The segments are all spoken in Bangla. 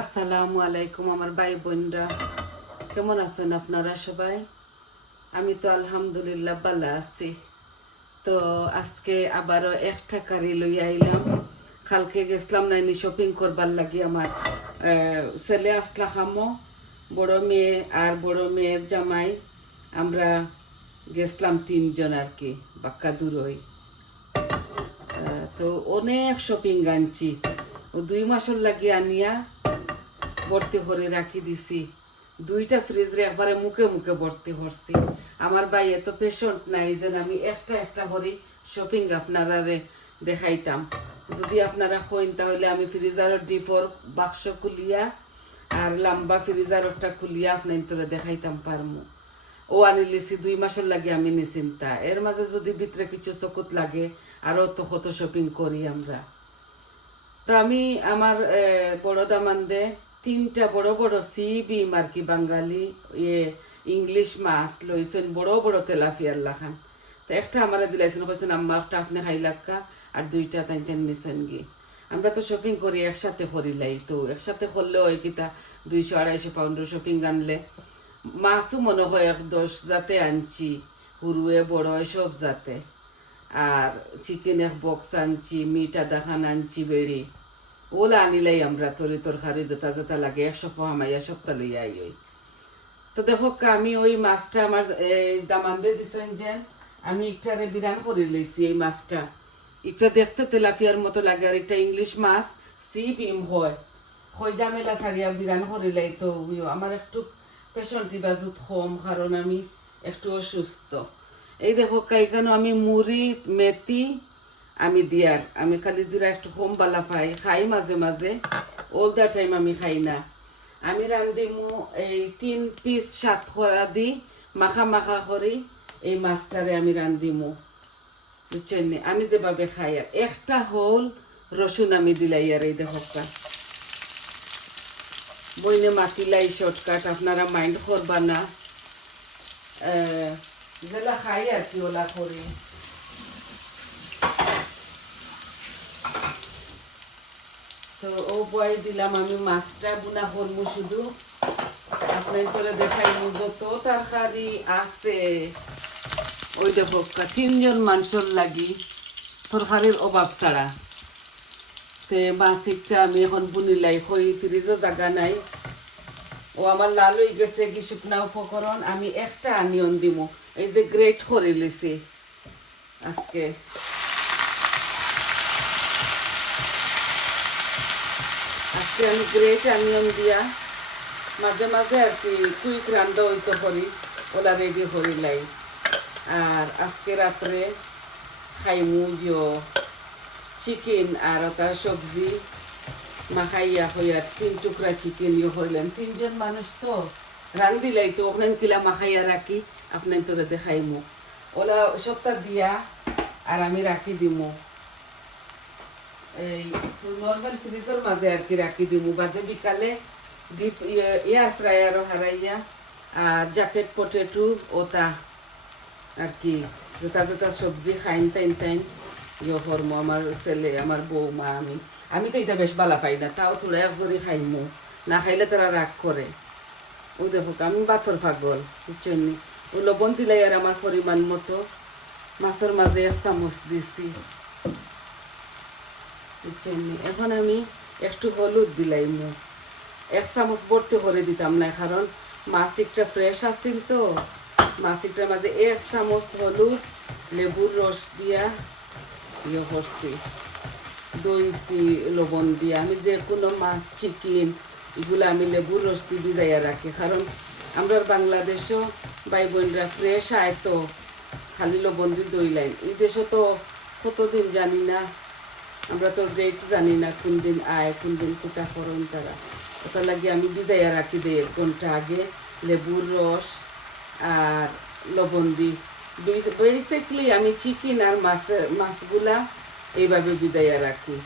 আসসালামু আলাইকুম আমার ভাই বোনরা, কেমন আছেন আপনারা সবাই? আমি তো আলহামদুলিল্লাহ ভালো আছি। তো আজকে আবারও একটা কারি লই আইলাম। কালকে গেছিলাম নাইনি শপিং করবার লাগি। আমার ছেলে আসলা খামো, বড় মেয়ে আর বড় মেয়ের জামাই, আমরা গেছিলাম তিনজন আর কি, বাক্কা দূরই। তো অনেক শপিং আনছি, ও 2 মাসের লাগি আনিয়া ভর্তি করে রাখি দিছি। দুইটা ফ্রিজরে একবারে মুখে মুখে ভর্তি করছি। আমার ভাই এত পেশেন্ট নাই যে আমি একটা একটা করে শপিং আপনারা দেখাইতাম। যদি আপনারা কইন তাহলে আমি ফ্রিজারের ডিপর বাক্স খুলিয়া আর লম্বা ফ্রিজারটা খুলিয়া আপনার তোরা দেখাইতাম পারমু। ও আনি লিছি 2 মাসের লাগে আমি নিশ্চিন্তা। এর মাঝে যদি ভিতরে কিছু চকুত লাগে আরও তো কত শপিং করি আমরা। তো আমি আমার বড় দামান্দে 3টা বড় বড় সি বিম আর কি বাঙালি ইংলিশ মাছ লইছেন, বড় বড় তেলাপিয়ার লাখান। তো একটা আমার দিলাইছেন, কইছেন আম্মা একটা আপনি খাইলাক্কা, আর 2টা তাই নিছেন গি। আমরা তো শপিং করি একসাথে করিলাই, তো একসাথে করলেও ওই কিতা 200-250 পাউন্ডের শপিং আনলে মাছও মনে হয় 10 জাতে আনছি, হুরুয়ে বড় সব জাতে। আর চিকেন 1 বক্স আনছি, মিট আধাখান আনছি বেড়ি। ওলা আনিলাই আমরা তরি তরকারি যেটা যেটা লাগে 100 হামাইয়া সপ্তাহ লইয়া আই ওই। তো দেখো আমি ওই মাছটা আমার দামান্দে দিছেন যে আমি একটারে বিরান করে লইছি। এই মাছটা একটা দেখতে তেলাপিয়ার মতো লাগে, আর একটা ইংলিশ মাছ সি বিম হয় জামেলা সারিয়া বিরান করে লাই। তো আমার একটু পেশেন্টি বাজুত কম, কারণ আমি একটু অসুস্থ। এই দেখো এখানে আমি মুড়ি মেথি আমি দিয়ার, আমি খালি জিরা একটু কম বালা পাই, খাই মাঝে মাঝে, অল দ্য টাইম আমি খাই না। আমি রান্ধিমু এই 3 পিস সাতখরা দি মাখা মাখা করি এই মাছটারে আমি রান্ধিমু, বুঝছেন? আমি যেভাবে খাই আর একটা হল রসুন আমি দিলাই। আর এই দেখো বইনে মাতিলাই শর্টকাট, আপনারা মাইন্ড করবা না, যেলা খাই আর কি ওলা করি। তো ও বয় দিলাম আমি মাছটা বুনা করবো শুধু, আপনার করে দেখাইবো যত তরকারি আছে। ওই দেখো 3জন মানুষের লাগি তরকারির অভাব ছাড়া। তে মাছটা আমি এখন বুনিলাই, খই ফ্রিজও জায়গা নাই। ও আমার লাল হয়ে গেছে কি শুকনা উপকরণ, আমি একটা আনিয়ন দিব, এই যে গ্রেট করে লিছি আজকে। আজকে আমি গ্রেট অনিয়ন দিয়া মাঝে মাঝে আর কি কুইক রান্না হইতে করি, ওলা রেডি করিলাই। আর আজকে রাত্রে খাইমু যে চিকেন আর ওটা সবজি মাখাইয়া হইয়া 3 টুকরা চিকেন হইলেন। 3জন মানুষ তো রান্দিলাই, তো ওখানে কিলা মাখাইয়া রাখি আপনার তোরে দেখাইমু। ওলা সপ্তাহ দিয়া আর আমি রাখি দিমু এই নর্মাল ফ্রিজের মাঝে আর কি রাখি দিমু। বাদে বিকালে ডিপ এয়ার ফ্রায়ারও হারাইয়া আর জ্যাকেট পটেটো ওটা আর কি যেটা যেটা সবজি খাইন টাইন হরমো আমার ছেলে আমার বৌমা। আমি তো এটা বেশ ভালো পাই না, তাও তোরা একজনই খাইমু, না খাইলে তারা রাগ করে। ওই দেখো আমি বাথর পাগল, বুঝছেন? ওই লবণ দিলাই আর আমার পরিমাণ মতো মাছের মাঝে 1 চামচ দিছি, বুঝছেন? এখন আমি একটু হলুদ দিলাইমু, 1 চামচ ভর্তি করে দিতাম না, কারণ মাছ একটা ফ্রেশ আসছিল। তো মাছটার মাঝে 1 চামচ হলুদ লেবুর রস দিয়া করছি, দইছি লবণ দিয়া। আমি যে কোনো মাছ চিকেন এগুলো আমি লেবুর রস দিয়ে ভিজাইয়া রাখি, কারণ আমরা বাংলাদেশও ভাই বোনরা ফ্রেশ আয়, তো খালি লবণ দিয়ে দই লাইন। এই দেশে তো কতদিন জানি না, আমরা তো ডেট জানি না কোন দিন আয় কোন দিন কোথা করুন তারা। ওটা লাগে আমি ভিজাইয়া রাখি দিই 1 ঘন্টা আগে লেবুর রস আর লবণ দিই। বেসিকলি আমি চিকেন আর মাছগুলা এইভাবে ভিজাইয়া রাখি।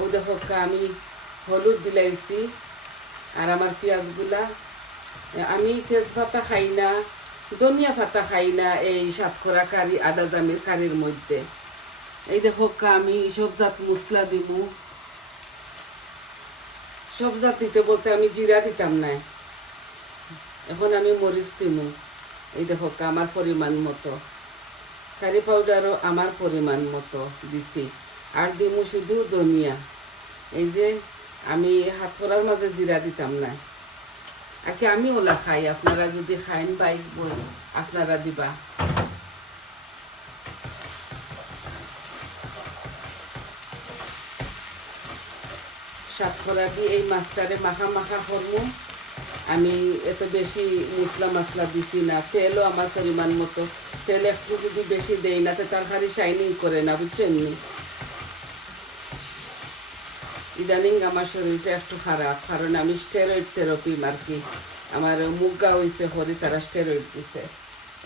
ও দেখো আমি হলুদ দিলাইছি, আর আমার পেঁয়াজগুলা, আমি তেজপাতা খাই না, ধনিয়া পাতা খাই না এই সাতকরা কারি আদা জামের কারির মধ্যে। এই দেখো আমি সব জাত মশলা দিব, সব জাতিতে বলতে আমি জিরা দিতাম না, এখন আমি মরিচ দিমু। এই দেখো আমার পরিমাণ মতো, কারি পাউডারও আমার পরিমাণ মতো দিছি, আর দিমু শুধু ধনিয়া। এই যে আমি হাত করার মাঝে জিরা দিতাম না, আর কি আমি ওলা খাই, আপনারা যদি খাইন বাইক বই আপনারা দিবা। সাতকরা দিয়ে এই মাছটারে মাখা মাখা করবো। আমি এত বেশি মশলা দিছি না, তেলও আমার পরিমাণ মতো, তেল একটু যদি বেশি দেই না তো তরকারি শাইনিং করে না, বুঝছেন নি। ইদানিং আমার শরীরটা একটু খারাপ, কারণ আমি স্টেরয়েড থেরাপি আর কি, আমার মুগা হয়েছে হরি, তারা স্টেরয়েড দিছে,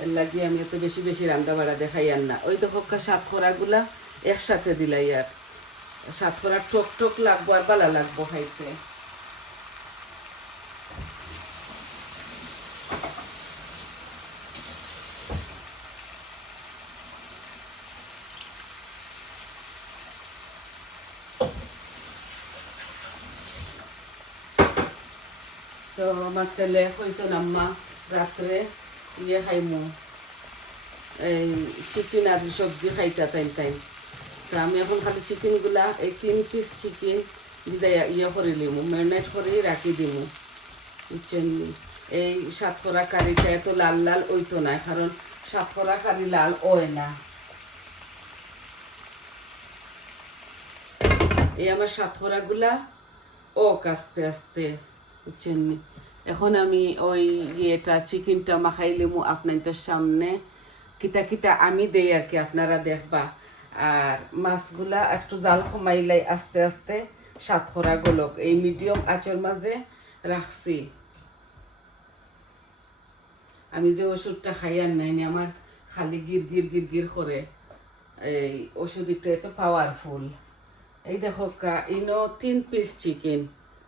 এর লাগে আমি এত বেশি বেশি রান্না বাড়া দেখাই আর না। ওই দেখো সাতকরাগুলা একসাথে দিলাই, আর সাতকরা টক টক লাগবো আর ভালো লাগবো খাইতে। তো আমার ছেলে কইছেন আম্মা রাত্রে ইয়ে খাইমু, এই চিকেন আর সবজি খাইতা টাইম টাইম। তো আমি এখন খালি চিকেনগুলা এই 3 পিস চিকেন ভিজাই ইয়ে করে লিমু, ম্যারিনেট করে রাখি দিমু, বুঝছেন। এই সাতকরা কারিটা এত লাল লাল ওইতো না, কারণ সাতকরা কারি লাল ওয় না। এই আমার সাতকরাগুলা আস্তে আস্তে, বুঝছেন। এখন আমি ওই ইয়েটা চিকেনটা মাখাই লিমু আপনাদের সামনে, কিতা কিতা আমি দেই আর কি, আপনারা দেখবা। আর মাছগুলা একটু জাল কমাইলাই আস্তে আস্তে সাতকরা গোলক এই মিডিয়াম আঁচের মাঝে রাখছি। আমি যে ওষুধটা খাই আর নাই, আমার খালি গির গির গির গির করে, এই ওষুধটা এত পাওয়ারফুল। এই দেখো ইনো 3 পিস চিকেন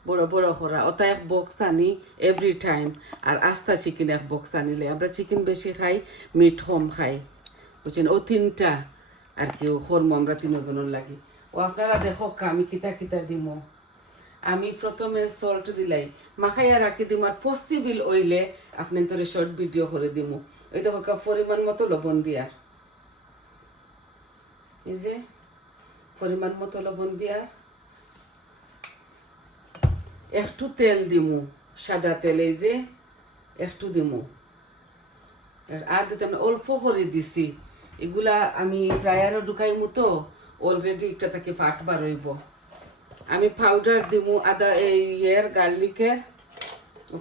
বড় বড় করা, ওটা এক বক্স আনি এভরি টাইম, আর আস্তা চিকেন এক বক্স আনিলে, আমরা চিকেন বেশি খাই, মিট কম খাই, বুঝছেন। ও 3টা আর কি করবো আমরা 3 জনের লাগি। ও আপনারা দেখো আমি কিতা কিতা দিব। আমি প্রথমে সল্ট দিলাই মাখাইয়া রাখি দিম, আর পসিবল ওইলে আপনি তোরে শর্ট ভিডিও করে দিব। ওই দেখো পরিমাণ মতো লবণ দিয়া, এই যে পরিমাণ মতো লবণ দিয়া, একটু তেল দিমু, সাদা তেল, এই যে একটু দিমু, আর দিতাম না, অল্প করে দিছি। এগুলা আমি ফ্রায়ারও ঢুকাইমু, তো অলরেডি একটা থেকে ফাট বার হইব। আমি পাউডার দিমু আদা এই ইয়ের গার্লিকের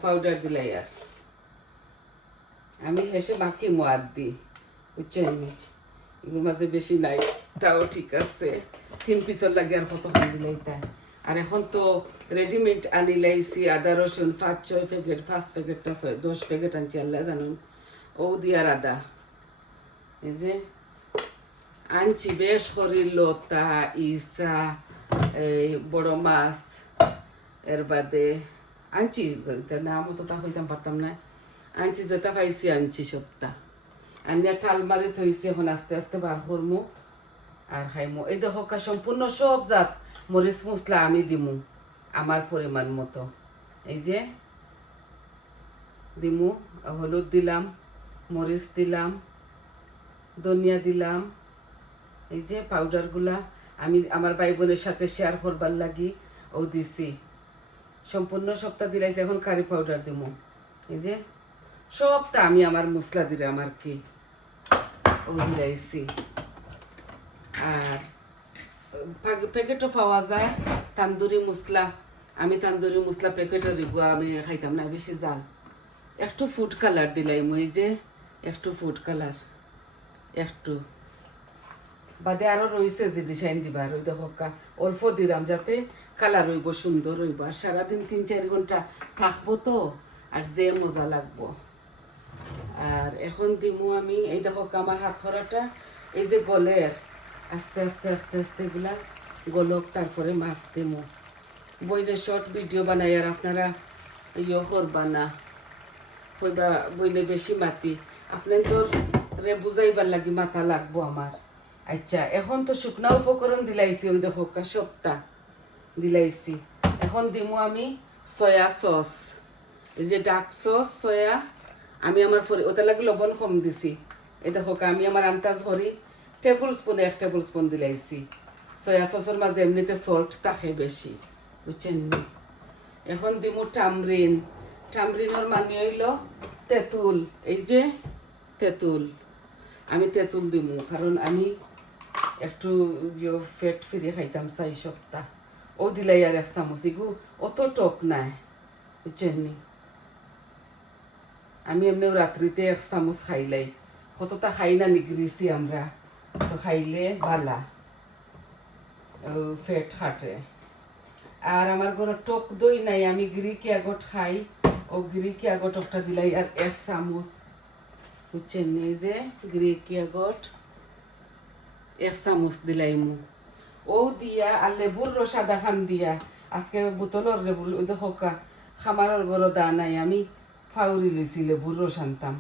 পাউডার দিলাই, আর আমি হেসে বাকি আর দি, বুঝছেন। এগুলোর মাঝে বেশি নাই, তাও ঠিক আছে, 3 পিসের লাগে আর কত খান দিলাই তাই। আর এখন তো রেডিমেড আনি লাইছি আদা রসুন 5-6 প্যাকেট, 5 প্যাকেটটা 10 প্যাকেট আনছি, আল্লাহ জানুন। ও দিয়ার আদা এই যে আনছি, বেশ করি লতা ইসা, এই বড় মাছ, এর বাদে আনছি নাম তো তা হইতাম পারতাম না, আনছি যেটা পাইছি আনছি সবটা আনিয়া টালমারি থইছি। এখন আস্তে আস্তে বার করমু আর খাইমু। এই দেখো সম্পূর্ণ সব জাত মরিচ মশলা আমি দিমু আমার পরিমাণ মতো, এই যে দিমু, হলুদ দিলাম, মরিচ দিলাম, ধনিয়া দিলাম, এই যে পাউডারগুলা আমি আমার ভাই বোনের সাথে শেয়ার করবার লাগি ও দিছি, সম্পূর্ণ সবটা দিলাইছি। এখন কারি পাউডার দিমু, এই যে সবটা আমি আমার মশলা দিলাম আর কি, ও দিলাইছি। আর প্যাকেটও পাওয়া যায় তান্দুরি মশলা, আমি তান্দুরি মশলা প্যাকেটও দিব, আমি খাইতাম না বেশি জাল। একটু ফুড কালার দিলাম, এই যে একটু ফুড কালার, একটু বাদে আরো রয়েছে যে ডিজাইন দিবার, ওই দেখো অল্প দিলাম যাতে কালার হইব, সুন্দর হইব, আর সারাদিন 3-4 ঘন্টা থাকবো তো, আর যে মজা লাগবো। আর এখন দিমু আমি, এই দেখো আমার হাত খরাটা এই যে গলের, আস্তে আস্তে আস্তে আস্তে এগুলা গলক, তারপরে মাছ দিমু। বইলে শর্ট ভিডিও বানাই, আর আপনারা ইয়ে করবা না, কইবা বইলে বেশি মাতি, আপনার তো রে বুঝাইবার লাগি মাথা লাগবো আমার। আচ্ছা এখন তো শুকনা উপকরণ দিলাইছি, ওই দেখো সবটা দিলাইছি, এখন দিমু আমি সয়া সস, এই যে ডার্ক সস সয়া, আমি আমার ওটা লাগে লবণ কম দিছি। এই দেখো আমি আমার আন্দাজ করি 1 টেবিল স্পুন দিলাইছি। সয়া সসের মাঝে এমনিতে সল্ট থাকে বেশি, বুঝছেন নি? এখন দিমু টামরিনের মানে হইল তেঁতুল, এই যে তেঁতুল, আমি তেঁতুল দিমু কারণ আমি একটু যে ফ্যাট ফ্রি খাইতাম 4 সপ্তাহ। ও দিলাই আর 1 চামচ, এগু অত টক নাই, বুঝছেন নি? আমি এমনিও রাত্রিতে 1 চামচ খাইলাই, কতটা খাই না নিগড়িছি আমরা, তো খাইলে বালা ফ্যাট খাটে। আর আমার ঘরে টক দই নাই, আমি গ্রিক ইয়াগট খাই, ও গ্রিক ইয়াগট একটা দিলাই আর 1 চামচ, বুঝছেন নি? যে গ্রিক ইয়াগট 1 চামচ দিলাই মু, ও দিয়া আর লেবুর রস আধা খান দিয়া, আজকে বোতলের লেবুর ওই দেখো খামারের গরো দা নাই, আমি ফাউরি লিছি লেবুর রস আনতাম।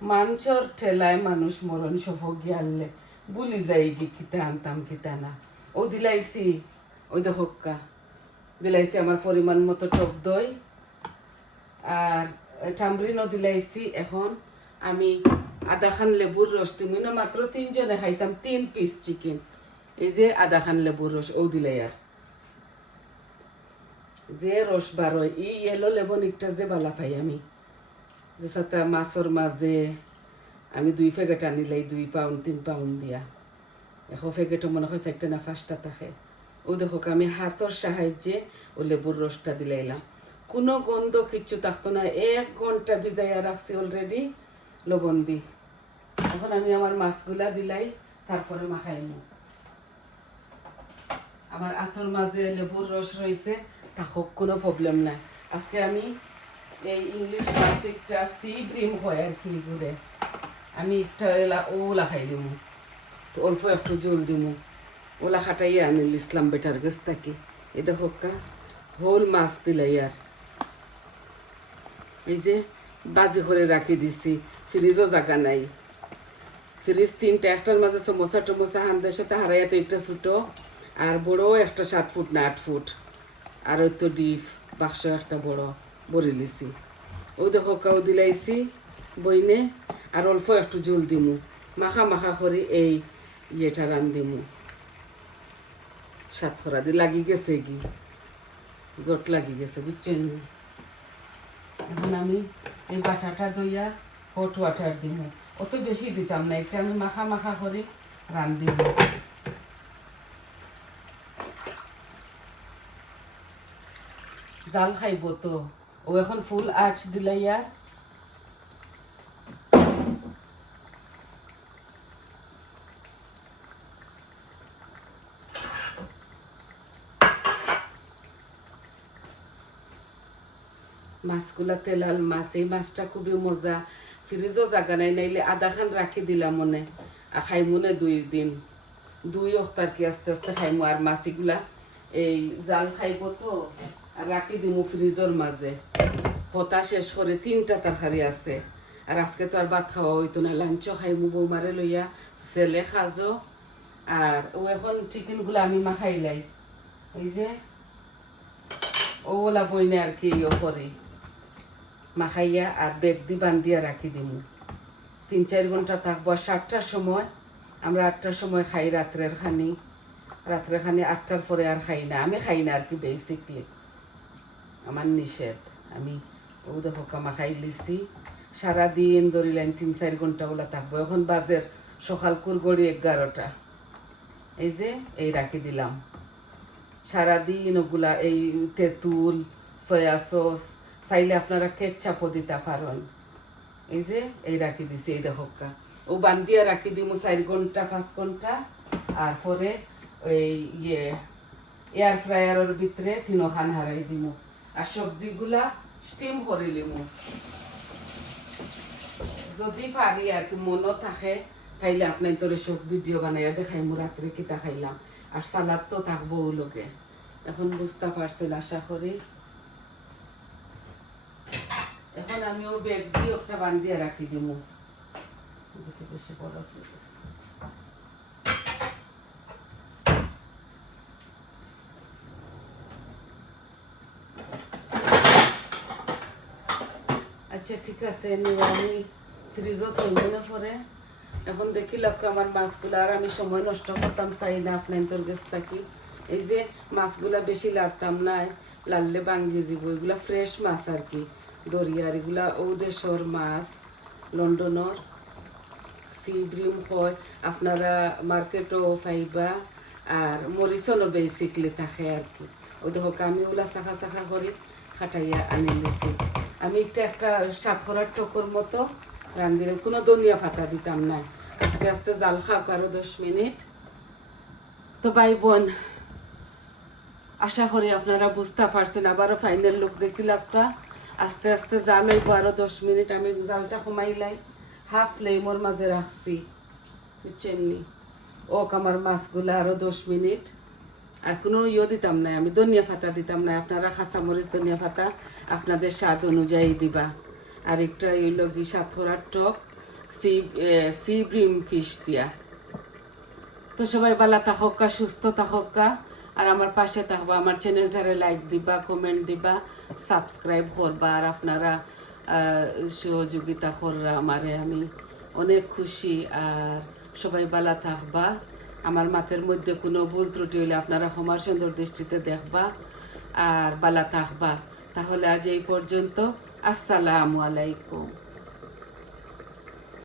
মাঞ্চর ঠেলায় মানুষ মরণ সফক গিয়ালে বুলি যাই গি কিতা আনতাম কিতা না। ও দিলাইছি, ওই দেখো দিলাইছি আমার পরিমাণ মতো টক দই আর টামরিনও দিলাইছি। এখন আমি আধা খান লেবুর রস তুমি না, মাত্র 3 জনে খাইতাম, 3 পিস চিকেন, এই যে আধা খান লেবুর রস ও দিলাই। আর যে রস বারোয় ই ইয়েলো লেবনিকটা যে বালা পাই আমি, যে সাথে মাছের মাঝে আমি 2 প্যাকেট আনিলাই, 2 পাউন্ড 3 পাউন্ড দিয়া, এখন প্যাকেটও মনে হয় 4টা না 5টা থাকে। ও দেখো আমি হাতের সাহায্যে ও লেবুর রসটা দিলাইলাম, কোনো গন্ধ কিচ্ছু থাকতো না, 1 ঘন্টা ভিজাইয়া রাখছি অলরেডি লবণ দি। এখন আমি আমার মাছগুলা দিলাই, তারপরে মাখাইমু। আমার আতর মাঝে লেবুর রস রয়েছে, তা হোক কোনো প্রবলেম নাই। আজকে আমি এই ইংলিশ মাছ একটা সি ব্রিম হয় আর কি ঘুরে, আমি একটা ওলা খাই দিমু, তো অল্প একটু জল দিমু, ওলা খাটাইয়া আনিল ইসলাম বেটার গাছ থাকি। এ দেখো হোল মাছ দিলাই। আর এই যে বাজি করে রাখি দিছি, ফ্রিজও জায়গা নাই, ফ্রিজ 3টা, একটার মাঝে সমোসা টমোসা হান্দের সাথে হারাইয়া তো একটা ছোটো, আর বড় একটা 7 ফুট না 8 ফুট, আর ওই তো ডিপ বাক্স একটা বড় বড়ি লিছি। ও দেখো কাউ দিলাইছি বইনে, আর অল্প একটু জল দিমু, মাখা মাখা করে এই ইয়েটা রান দিমু। সাতখরা দি লাগি গেছে কি জট লাগি গেছে, বুঝছেন? এখন আমি এই বাটাটা দইয়া হট ওয়াটার দিমু, অত বেশি দিতাম না, এটা আমি মাখা মাখা করে রান দিব। জাল খাইব তো, ও এখন ফুল আঁচ দিলাইয়া। মাছগুলা তেলাল মাছ, এই মাছটা খুবই মজা, ফ্রিজও জায়গা নাই, নাইলে আধা খান রাখি দিলাম মনে, আর খাই মনে 2 দিন 2 অক্টার কি আস্তে আস্তে খাইমু। আর মাছগুলা এই জাল খাইব তো, আর রাখি দিমু ফ্রিজের মাঝে, হতা শেষ করে 3টা তরকারি আছে। আর আজকে তো আর ভাত খাওয়া হইতো না, লাঞ্চও খাইমু বৌমারে লইয়া, ছেলে খাজো। আর ও এখন চিকেনগুলো আমি মাখাইলাই, এই যে ওলা বইনে আর কি ইয়ে করে মাখাইয়া আর বেগ দি বান্ধিয়া রাখি দিমু, 3-4 ঘন্টা থাকবো। আর 7টার সময়, আমরা 8টার সময় খাই রাত্রের খানি, 8টার পরে আর খাই না, আমি খাই না আর কি, বেসিকলি আমার নিষেধ। আমি ও দেখো মাখাই লিছি, সারাদিন ধরিলেন 3-4 ঘন্টা ওলা থাকবো। এখন বাজের সকাল কুরগড়ি 11টা, এই যে এই রাখি দিলাম সারাদিন ওগুলা, এই তেঁতুল সয়া সস, চাইলে আপনারা কেচাপও দিতে পারেন। এই যে এই রাখি দিছি, এই দেখো ও বান্ধিয়া রাখি দিমু 4 ঘন্টা 5 ঘন্টা। আর পরে ওই এয়ার ফ্রায়ারের ভিতরে 3 খান হারাই দিমু। আর সবজিগুলা স্টিম করে লিমু, যদি পারি আর কি মনও থাকে তাইলে আপনার তোরে সব ভিডিও বানাইয়া দেখাইমু রাত্রে কিতা খাইলাম। আর সালাদ তো থাকবো লোকে, এখন বুঝতে পারছেন আশা করি। এখন আমিও ব্যাগ দিয়ে একটা বান্ধিয়া রাখি দিমু, বেশি বড় হয়ে গেছে। আচ্ছা ঠিক আছে নিয়ে আমি ফ্রিজও তৈব না পরে এখন দেখি লক্ষ্য আমার মাছগুলো আর আমি সময় নষ্ট করতাম চাই না আপনার তোর কাছ থাকি এই যে মাছগুলা বেশি লাড়তাম না লাড়লে ভাঙ্গি যাব এগুলা ফ্রেশ মাছ আর কি দরিয়ার এগুলা ও দেশর মাছ লন্ডনের সি ব্রিম হয় আপনারা মার্কেটও পাইবা আর মরিচনও বেসিকলি থাকে আর কি ও দেখো আমি ওগুলা শাখা শাখা করে খাটাইয়া আনি নিছি আমি একটা সাতখরার টকর মতো রান্ধিলে কোনো ধনিয়া পাতা দিতাম না আস্তে আস্তে জাল খাওক আরো 10 মিনিট তো ভাই বোন আশা করি আপনারা বুঝতে পারছেন আবারও ফাইনাল লুক দেখিল একটা আস্তে আস্তে জাল হইব আরো 10 মিনিট আমি জালটা কমাইলাই হাফ ফ্লেমর মাঝে রাখছি বুঝছেন নি ও আমার মাছগুলা আরো 10 মিনিট আর কোনো দিতাম না আমি ধনিয়া পাতা দিতাম না আপনারা কাঁচামরিচ ধনিয়া পাতা আপনাদের স্বাদ অনুযায়ী দিবা আর একটা হইল কি সাতখরার টক সি ব্রিম ফিশ দিয়া তো সবাই ভালো থাকা সুস্থ থাকা আর আমার পাশে থাকবা আমার চ্যানেলটারে লাইক দিবা কমেন্ট দিবা সাবস্ক্রাইব করবা আর আপনারা সহযোগিতা কররা আমারে আমি অনেক খুশি আর সবাই ভালো থাকবা আমার মাথের মধ্যে কোনো ভুল ত্রুটি হলে আপনারা ক্ষমার সুন্দর দৃষ্টিতে দেখবা আর ভালো থাকবা তাহলে আজ এই পর্যন্ত আসসালামু আলাইকুম।